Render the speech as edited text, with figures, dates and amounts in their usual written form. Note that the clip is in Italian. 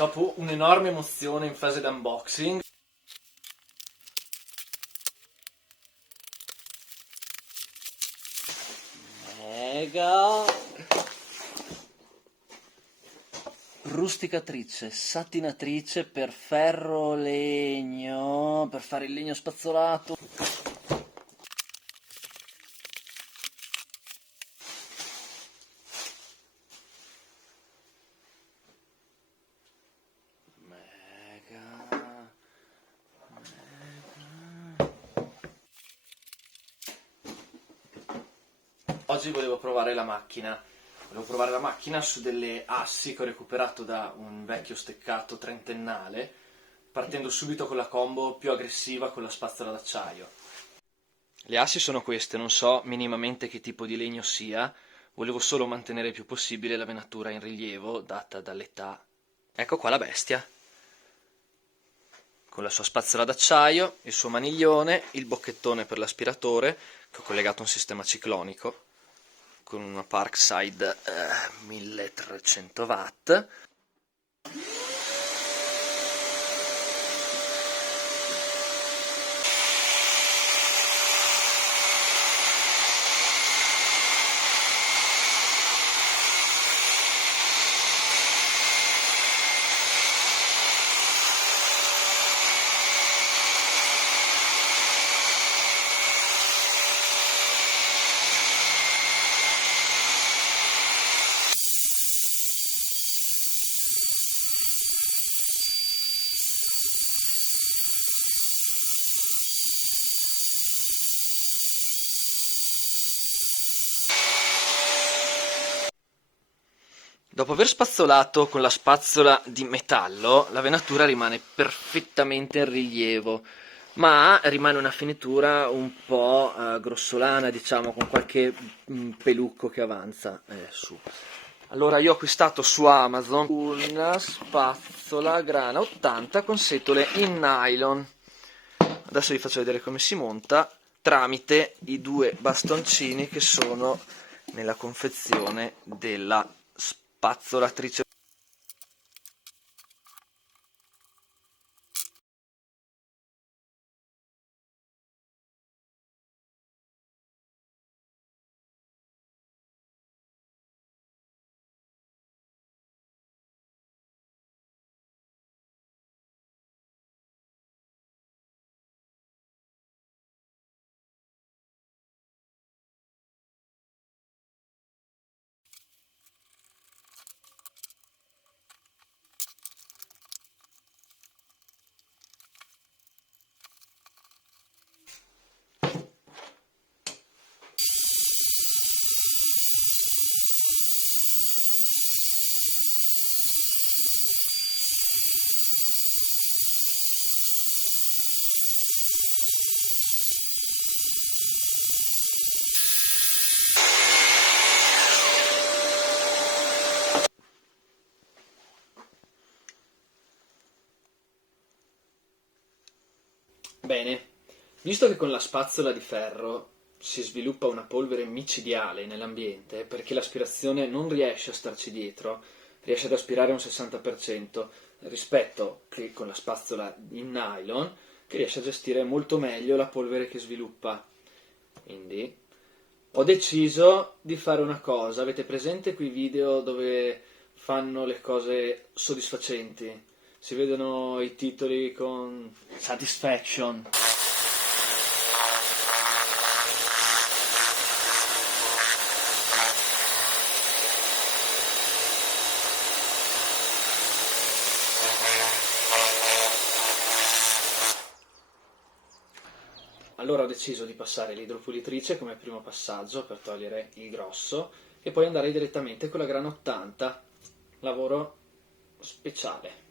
Dopo un'enorme emozione in fase di unboxing, mega rusticatrice, satinatrice per ferro legno, per fare il legno spazzolato. Oggi volevo provare la macchina. Su delle assi che ho recuperato da un vecchio steccato trentennale, partendo subito con la combo più aggressiva con la spazzola d'acciaio. Le assi sono queste, non so minimamente che tipo di legno sia, volevo solo mantenere il più possibile la venatura in rilievo data dall'età. Ecco qua la bestia, con la sua spazzola d'acciaio, il suo maniglione, il bocchettone per l'aspiratore, che ho collegato a un sistema ciclonico, con una Parkside 1300 watt. Dopo aver spazzolato con la spazzola di metallo, la venatura rimane perfettamente in rilievo, ma rimane una finitura un po' grossolana, diciamo, con qualche pelucco che avanza su. Allora io ho acquistato su Amazon una spazzola grana 80 con setole in nylon. Adesso vi faccio vedere come si monta tramite i due bastoncini che sono nella confezione della spazzolatrice. Bene, visto che con la spazzola di ferro si sviluppa una polvere micidiale nell'ambiente, perché l'aspirazione non riesce a starci dietro, riesce ad aspirare un 60% rispetto che con la spazzola in nylon, che riesce a gestire molto meglio la polvere che sviluppa. Quindi ho deciso di fare una cosa. Avete presente quei video dove fanno le cose soddisfacenti? Si vedono i titoli con Satisfaction. Allora ho deciso di passare l'idropulitrice come primo passaggio per togliere il grosso e poi andare direttamente con la grana 80, lavoro speciale.